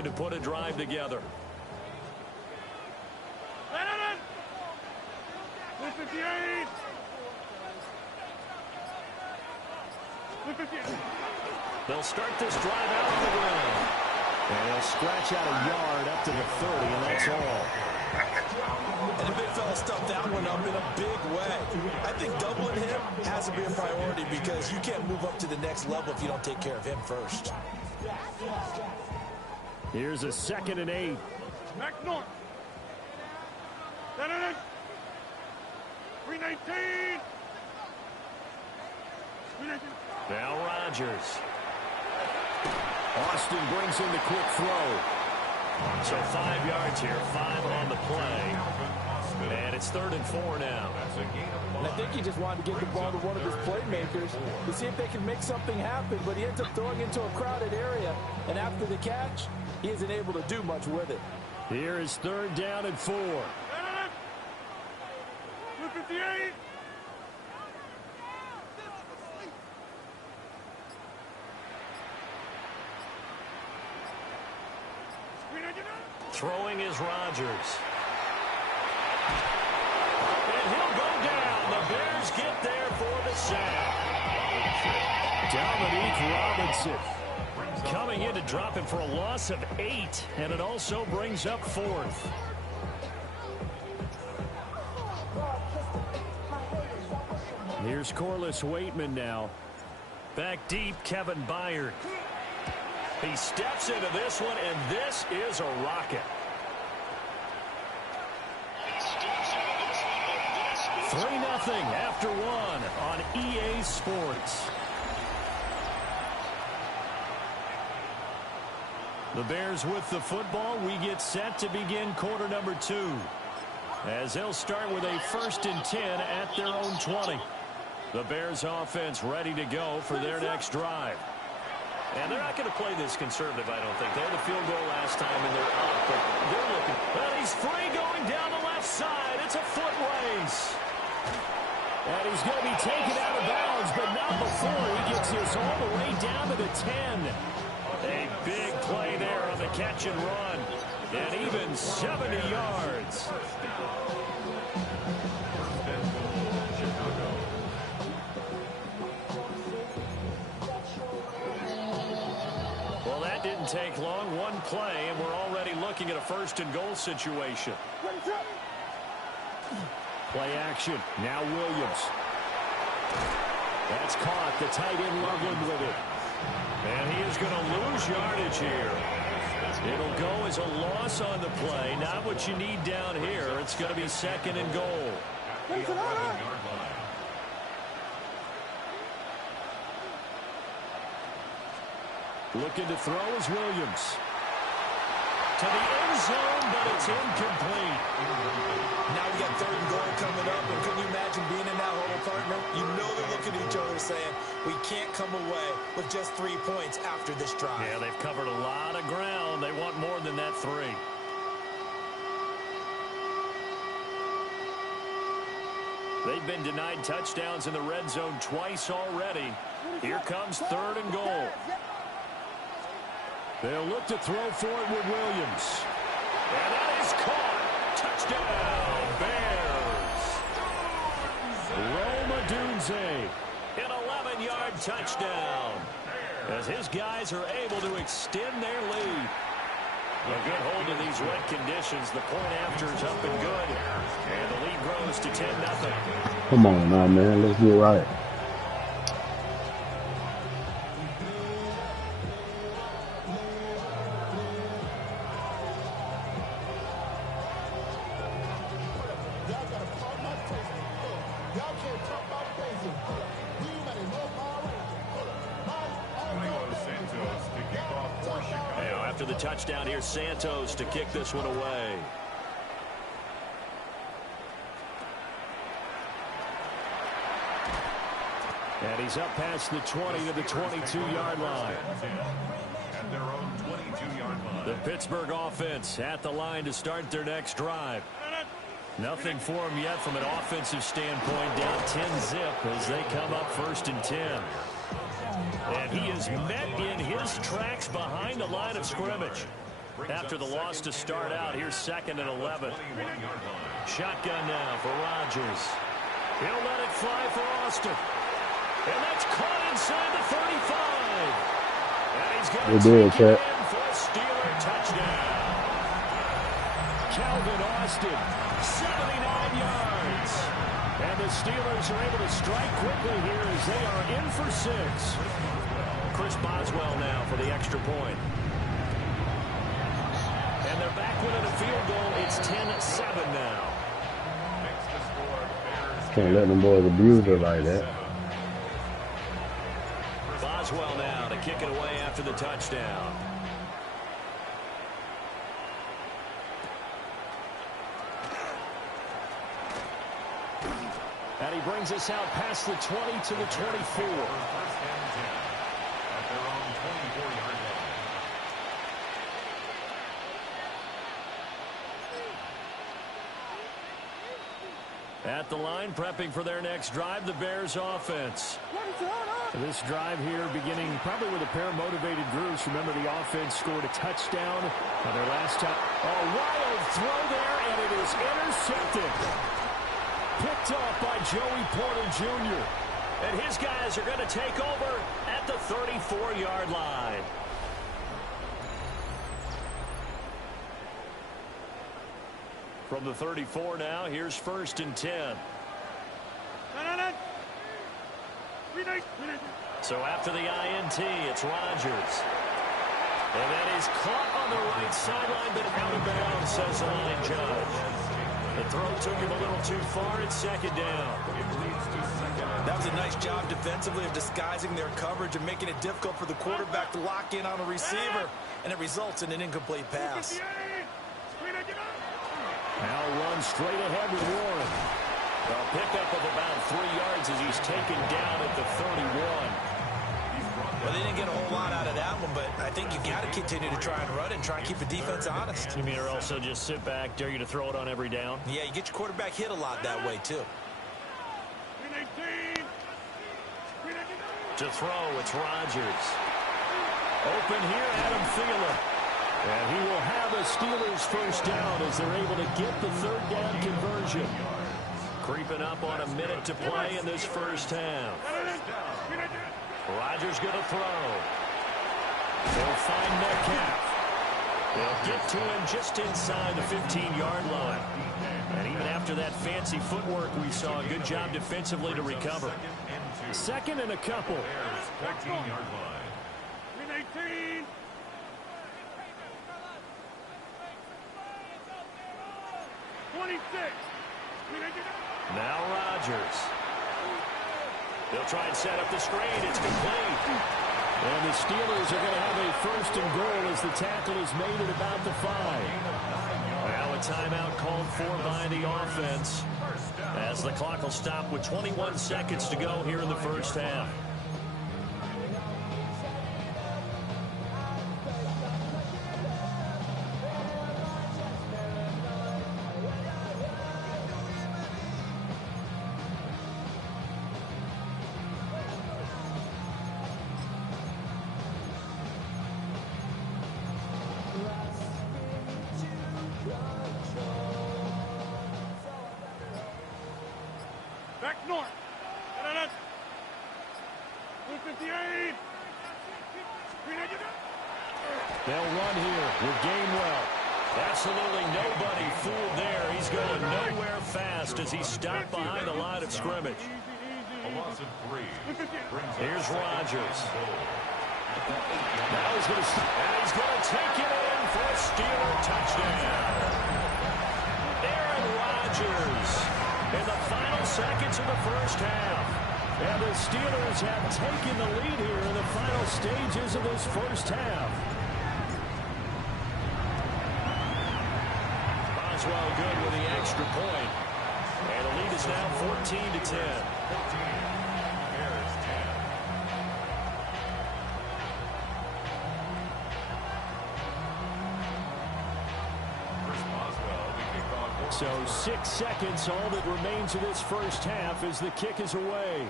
looking to put a drive together. 58. They'll start this drive out on the ground. And he'll scratch out a yard up to the 30, and that's all. And the big fella stuffed that one up in a big way. I think doubling him has to be a priority because you can't move up to the next level if you don't take care of him first. Here's a 2nd and 8. Back north. 319. Now Rodgers. Austin brings in the quick throw. So 5 yards here, 5 on the play. And it's 3rd and 4 now. And I think he just wanted to get the ball to one of his playmakers to see if they can make something happen, but he ends up throwing into a crowded area. And after the catch, he isn't able to do much with it. Here is 3rd down and 4. 58. Throwing is Rodgers. And he'll go down. The Bears get there for the sack. Dominique Robinson. Coming in to drop him for a loss of 8. And it also brings up 4th. Here's Corliss Waitman now. Back deep, Kevin Byard. He steps into this one, and this is a rocket. 3-0 after 1 on EA Sports. The Bears with the football. We get set to begin quarter number 2. As they'll start with a 1st and 10 at their own 20. The Bears offense ready to go for their next drive. And they're not going to play this conservative, I don't think. They had a field goal last time, and they're up. But they're looking. Well, he's free going down the left side. It's a foot race. And he's going to be taken out of bounds, but not before he gets this all the way down to the 10. A big play there on the catch and run. And even 70 yards. Well, that didn't take long. One play, and we're already looking at a 1st and goal situation. Play action. Now Williams. That's caught. The tight end Loveland with it. And he is going to lose yardage here. It'll go as a loss on the play. Not what you need down here. It's going to be 2nd and goal. Looking to throw is Williams. To the end zone, but it's incomplete. Now we got 3rd and goal coming up, and can you imagine being in that hole, partner? You know they're looking at each other saying, we can't come away with just 3 points after this drive. Yeah, they've covered a lot of ground. They want more than that 3. They've been denied touchdowns in the red zone twice already. Here comes 3rd and goal. They'll look to throw for it with Williams. And that is caught. Touchdown, Bears. Rome Odunze. An 11-yard touchdown. As his guys are able to extend their lead. A good hold in these wet conditions. The point after is up and good. And the lead grows to 10-0. Come on now, man. Let's get right. After the touchdown, here's Santos to kick this one away. And he's up past the 20 to the 22-yard line. At their own 22-yard line. The Pittsburgh offense at the line to start their next drive. Nothing for them yet from an offensive standpoint. Down 10-zip as they come up 1st and 10. And he is met in his tracks behind the line of scrimmage. after the loss to start out. Here's 2nd and 11. Shotgun now for Rodgers. He'll let it fly for Austin. And that's caught inside the 35. And he's going to take it in for a Steeler touchdown. Calvin Austin, 79 yards. And the Steelers are able to strike quickly here as they are in for 6. Chris Boswell now for the extra point. And they're back within a field goal. It's 10-7 now. Can't let them boys abuse her like that. Boswell now to kick it away after the touchdown. And he brings us out past the 20 to the 24. At the line, prepping for their next drive, the Bears offense. This drive here beginning probably with a pair of motivated groups. Remember, the offense scored a touchdown on their last time. A wild throw there, and it is intercepted. Picked off by Joey Porter Jr. And his guys are going to take over at the 34-yard line. From the 34 now, here's 1st and 10. So after the INT, it's Rodgers. And that is caught on the right sideline, but out of bounds, says the line judge. The throw took him a little too far. It's 2nd down. That was a nice job defensively of disguising their coverage and making it difficult for the quarterback to lock in on a receiver, and it results in an incomplete pass. Now run straight ahead with Warren. A pickup of about 3 yards as he's taken down at the 31. Well, they didn't get a whole lot out of that one, but I think you got to continue to try and run and try and keep the defense honest. You mean or also just sit back, dare you to throw it on every down? Yeah, you get your quarterback hit a lot that way, too. To throw, it's Rodgers. Open here, Adam Thielen. And he will have a Steelers first down as they're able to get the 3rd down conversion. Creeping up on a minute to play in this first half. Rodgers going to throw. They'll find Metcalf. They'll get to him just inside the 15-yard line. And even after that fancy footwork, we saw a good job defensively to recover. 2nd and a couple. 14-yard line. 18. Now Rodgers. They'll try and set up the screen. It's complete. And the Steelers are going to have a 1st and goal as the tackle is made at about the 5. Now a timeout called for by the offense as the clock will stop with 21 seconds to go here in the first half. Back north. 258. They'll run here with Gainwell. Absolutely nobody fooled there. He's going nowhere fast as he stopped behind the line of scrimmage. A loss of 3. Here's Rodgers. Now he's going to take it in for a Steeler touchdown. Aaron Rodgers in the final seconds of the first half. And the Steelers have taken the lead here in the final stages of this first half. Boswell good with the extra point. And the lead is now 14-10. So 6 seconds, all that remains of this first half as the kick is away.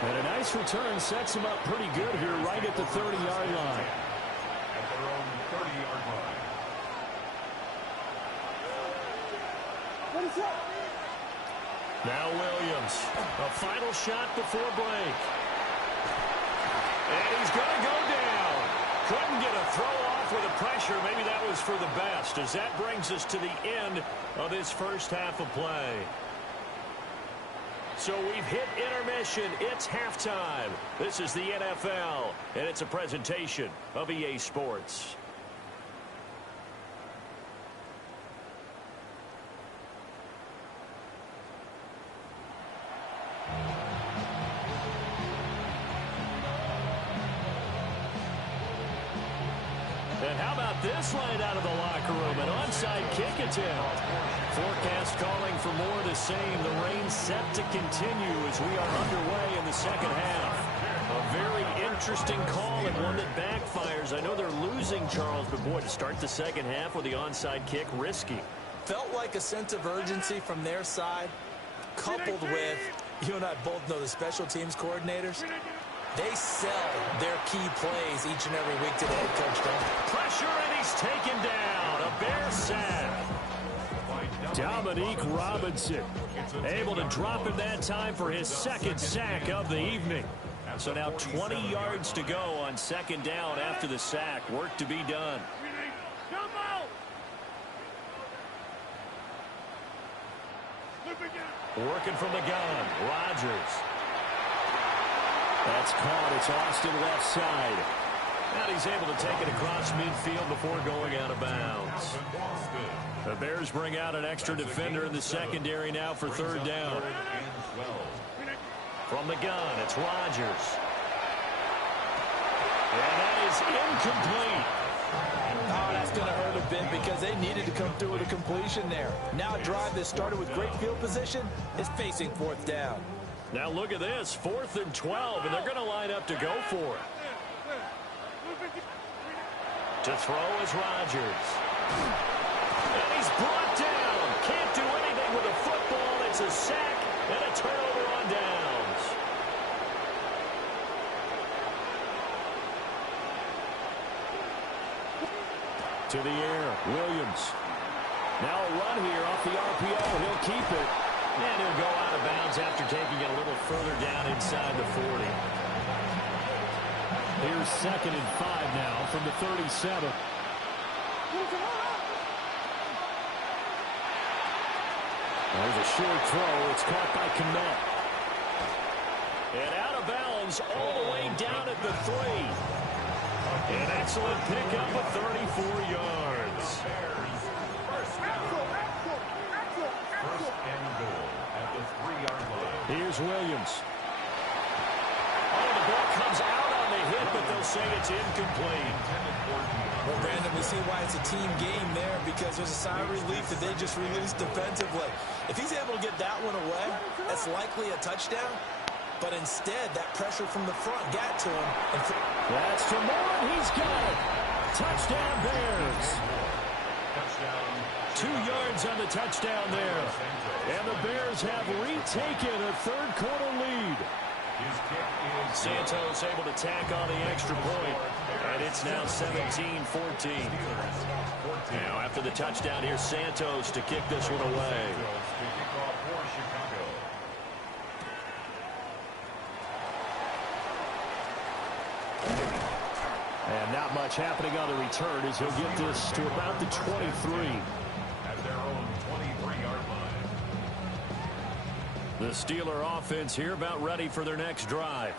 And an nice return sets him up pretty good here right at the 30-yard line. At their own 30-yard line. Now Williams. A final shot before break. And he's going to go down. Couldn't get a throw off with the pressure. Maybe that was for the best, as that brings us to the end of this first half of play. So we've hit intermission. It's halftime. This is the NFL, and it's a presentation of EA Sports. And how about this line out of the locker room? An onside kick attempt. Forecast calling for more of the same. The rain set to continue as we are underway in the second half. A very interesting call and one that backfires. I know they're losing, Charles, but boy, to start the second half with the onside kick, risky. Felt like a sense of urgency from their side, coupled with, you and I both know the special teams coordinators. They sell their key plays each and every week to the head coach. Pressure, and he's taken down. A Bear sack. Dominique Robinson able to drop him that time for his second sack of the evening. So now 20 yards to go on second down after the sack. Work to be done. Working from the gun. Rodgers. That's caught. It's Austin left side. And he's able to take it across midfield before going out of bounds. The Bears bring out an extra defender in the secondary now for third down. From the gun, it's Rodgers. And that is incomplete. Oh, that's going to hurt a bit because they needed to come through with a completion there. Now a drive that started with great field position is facing fourth down. Now look at this, 4th and 12, and they're going to line up to go for it. To throw is Rodgers. And he's brought down. Can't do anything with a football. It's a sack and a turnover on downs. To the air, Williams. Now a run here off the RPO. He'll keep it. And he'll go out of bounds after taking it a little further down inside the 40. Here's 2nd and 5 now from the 37. There's a short throw. It's caught by Kmet. And out of bounds all the way down at the 3. An excellent pickup of 34 yards. First and goal at the 3-yard line. Here's Williams. Oh, the ball comes out on the hit, but they'll say it's incomplete. Well, Brandon, we see why it's a team game there because there's a sigh of relief that they just released defensively. If he's able to get that one away, that's likely a touchdown. But instead, that pressure from the front got to him. That's to Moore, and he's got it. Touchdown, Bears. 2 yards on the touchdown there. And the Bears have retaken a third-quarter lead. Santos able to tack on the extra point. And it's now 17-14. Now, after the touchdown, here's Santos to kick this one away. And not much happening on the return as he'll get this to about the 23. At their own 23-yard line. The Steeler offense here about ready for their next drive.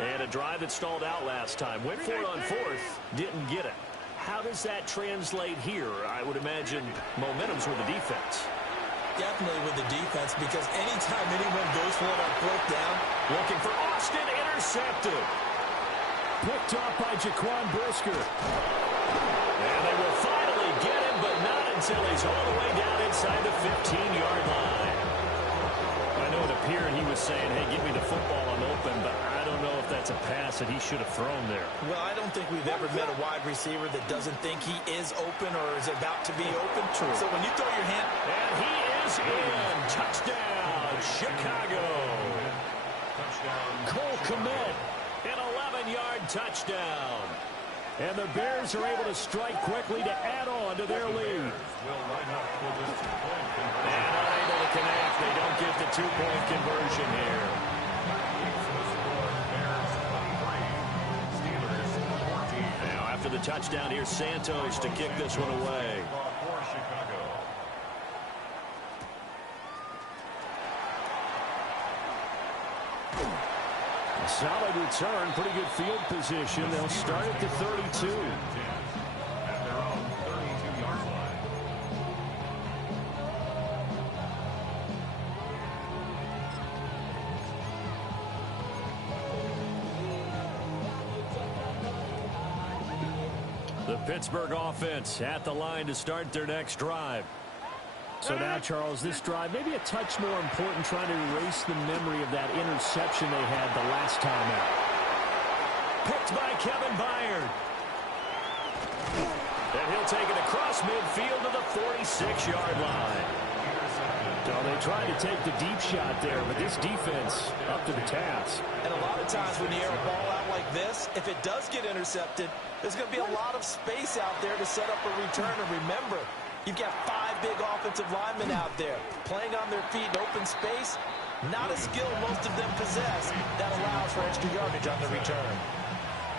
And a drive that stalled out last time. Went for it on 4th, didn't get it. How does that translate here? I would imagine momentum's with the defense. Definitely with the defense because anytime anyone goes for it on 4th down, looking for Austin, intercepted. Picked off by Jaquan Brisker. And they will finally get him, but not until he's all the way down inside the 15-yard line. I know it appeared he was saying, hey, give me the football, I'm open, but I don't know if that's a pass that he should have thrown there. Well, I don't think we've ever met a wide receiver that doesn't think he is open or is about to be open. True. So when you throw your hand... And he is in. Touchdown, Chicago. Cole Kmet, an 11-yard touchdown. And the Bears are able to strike quickly to add on to their lead. And unable to connect. They don't get the two-point conversion here. Now after the touchdown, here's Santos to kick this one away. Solid return, pretty good field position. They'll start at the 32. At their own 32-yard line. The Pittsburgh offense at the line to start their next drive. So now, Charles, this drive maybe a touch more important, trying to erase the memory of that interception they had the last time out. Picked by Kevin Byard. And he'll take it across midfield to the 46-yard line. So they tried to take the deep shot there, but this defense up to the task. And a lot of times when you air a ball out like this, if it does get intercepted, there's going to be a lot of space out there to set up a return. And remember, you've got 5 big offensive linemen out there playing on their feet in open space. Not a skill most of them possess that allows for extra yardage on the return.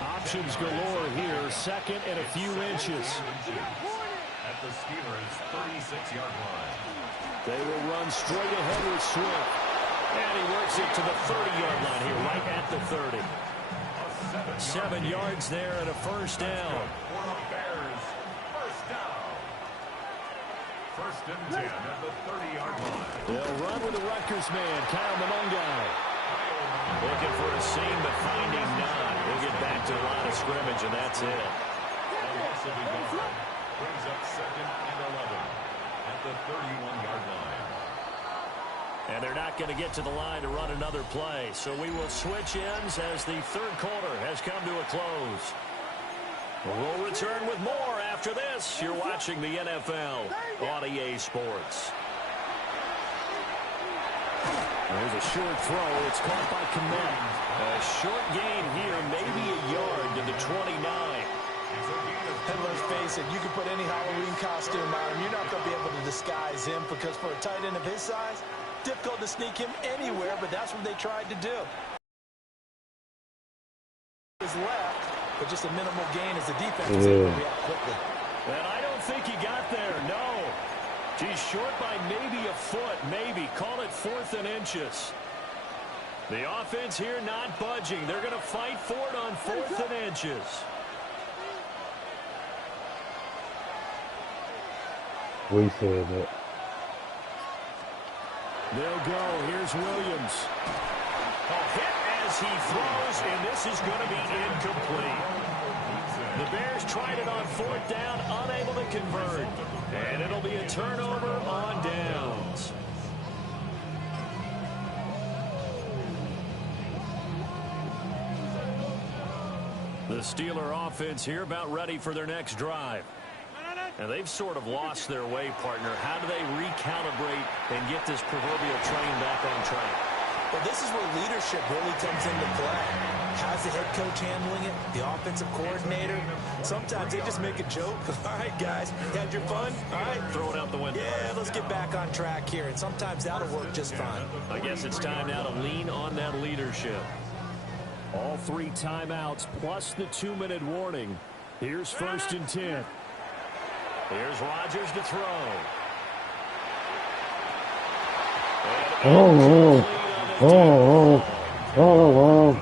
Options galore here. Second and a few inches. At the Steelers' 36-yard line. They will run straight ahead with Swift. And he works it to the 30-yard line here, right at the 30. 7 yards there and a first down. For the Bears, first down. First and 10 at the 30-yard line. They'll run with the Rutgers man, Kyle Monongai. Looking for a seam, but finding none. He'll get back to the line of scrimmage, and that's it. A loss of a yard. Brings up second and 11 at the 31-yard line. And they're not going to get to the line to run another play. So we will switch ends as the third quarter has come to a close. We'll return with more after this. You're watching the NFL on EA Sports. There's a short throw. It's caught by Kmet. A short gain here, maybe a yard to the 29. And let's face it, you can put any Halloween costume on him. You're not going to be able to disguise him because for a tight end of his size, difficult to sneak him anywhere, but that's what they tried to do. Is left, but just a minimal gain as the defense is able to react quickly. And I don't think he got there, no. He's short by maybe a foot, maybe. Call it 4th and inches. The offense here not budging. They're going to fight for it on 4th and inches. We said that. They'll go. Here's Williams. A hit as he throws, and this is going to be incomplete. The Bears tried it on 4th down, unable to convert. And it'll be a turnover on downs. The Steeler offense here about ready for their next drive. And they've sort of lost their way, partner. How do they recalibrate and get this proverbial train back on track? Well, this is where leadership really comes into play. How's the head coach handling it? The offensive coordinator? Sometimes they just make a joke. All right, guys, you had your fun? All right. Throw it out the window. Yeah, let's get back on track here. And sometimes that'll work just fine. I guess it's time now to lean on that leadership. All 3 timeouts plus the 2-minute warning. Here's 1st and 10. Here's Rodgers to throw.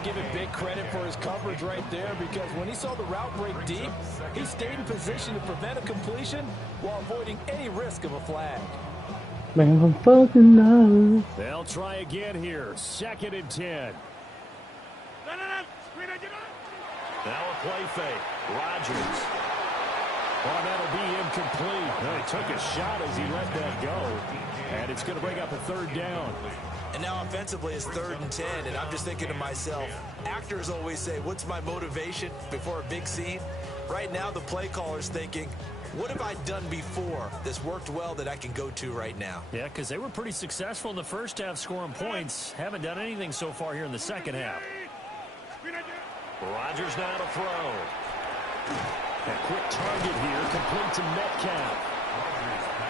Give it big credit for his coverage right there, because when he saw the route break deep, he stayed in position to prevent a completion while avoiding any risk of a flag. Man, I'm fucking nuts. They'll try again here. 2nd and 10. Now a play fake. Rodgers. Oh, that'll be incomplete. Well, he took a shot as he let that go. And it's going to bring up a 3rd down. And now offensively it's 3rd and 10, and I'm just thinking to myself, actors always say, what's my motivation before a big scene? Right now the play caller's thinking, What have I done before that's worked well that I can go to right now? Yeah, because they were pretty successful in the first half scoring points. Haven't done anything so far here in the second half. Rodgers now to throw. A quick target here, complete to Metcalf.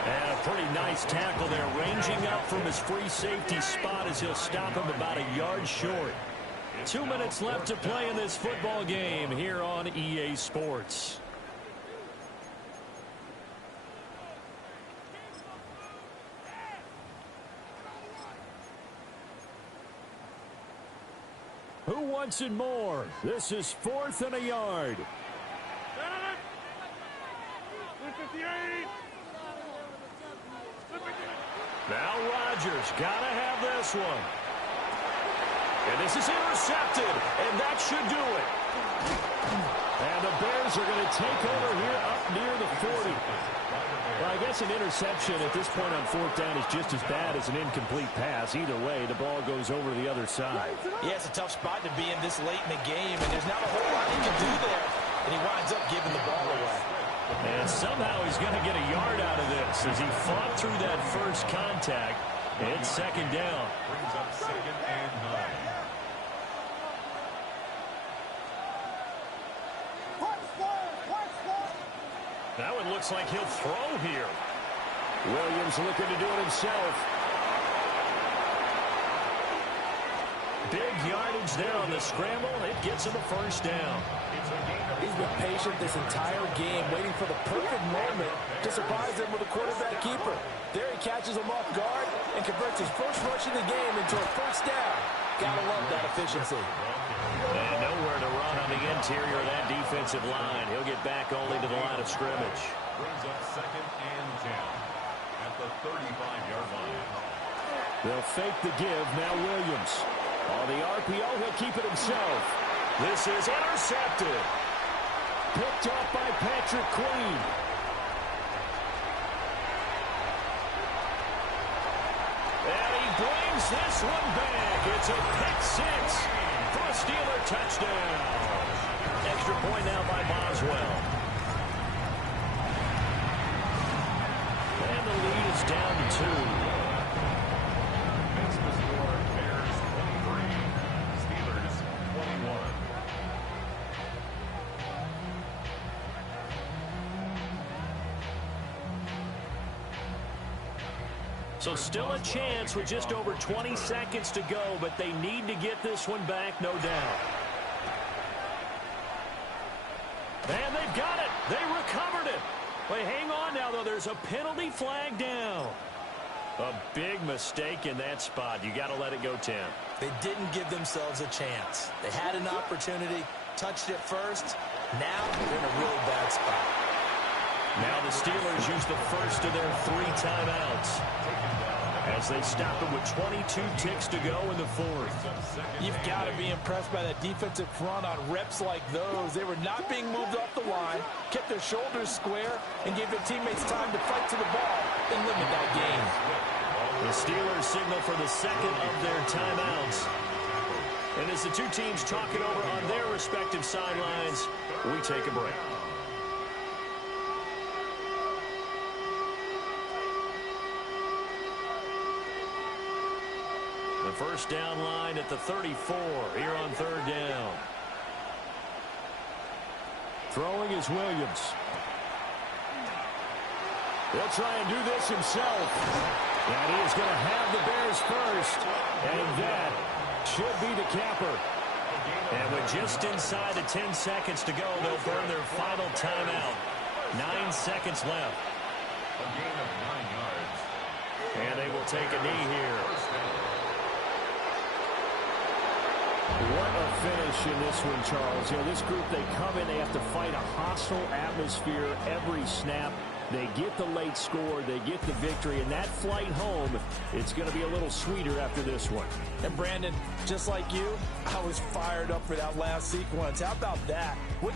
And a pretty nice tackle there, ranging up from his free safety spot as he'll stop him about a yard short. 2 minutes left to play in this football game here on EA Sports. Who wants it more? This is 4th and a yard. Now Rodgers got to have this one. And this is intercepted, and that should do it. And the Bears are going to take over here up near the 40. Well, I guess an interception at this point on 4th down is just as bad as an incomplete pass. Either way, the ball goes over to the other side. Yeah, it's a tough spot to be in this late in the game, and there's not a whole lot he can do there. And he winds up giving the ball away. And somehow he's going to get a yard out of this as he fought through that first contact. It's 2nd down. Brings up 2nd and 9. Now it looks like he'll throw here. Williams looking to do it himself. Big yardage there on the scramble. It gets him a 1st down. He's been patient this entire game, waiting for the perfect moment to surprise them with a quarterback keeper. There he catches him off guard and converts his first rush of the game into a 1st down. Gotta love that efficiency. And nowhere to run on the interior of that defensive line. He'll get back only to the line of scrimmage. Brings up 2nd and 10 at the 35-yard line. They'll fake the give. Now Williams. On the RPO, he'll keep it himself. This is intercepted. Picked up by Patrick Queen. And he brings this one back. It's a pick 6 for a Steeler touchdown. Extra point now by Boswell. And the lead is down to 2. That's the score. Bears 23, Steelers 21. So still a chance with just over 20 seconds to go, but they need to get this one back, no doubt. And they've got it. They recovered it. Wait, hang on now, though. There's a penalty flag down. A big mistake in that spot. You got to let it go, Tim. They didn't give themselves a chance. They had an opportunity, touched it first. Now they're in a really bad spot. Now the Steelers use the first of their 3 timeouts as they stop it with 22 ticks to go in the 4th. You've got to be impressed by that defensive front on reps like those. They were not being moved off the line, kept their shoulders square, and gave their teammates time to fight to the ball and limit that game. The Steelers signal for the 2nd of their timeouts. And as the 2 teams talk it over on their respective sidelines, we take a break. The first down line at the 34 here on 3rd down. Throwing is Williams. He'll try and do this himself. And he is going to have the Bears first. And that should be the capper. And with just inside the 10 seconds to go, they'll burn their final timeout. 9 seconds left. A gain of 9 yards. And they will take a knee here. What a finish in this one, Charles. You know, this group, they come in, they have to fight a hostile atmosphere every snap. They get the late score, they get the victory, and that flight home, it's going to be a little sweeter after this one. And Brandon, just like you, I was fired up for that last sequence. How about that? Wouldn't you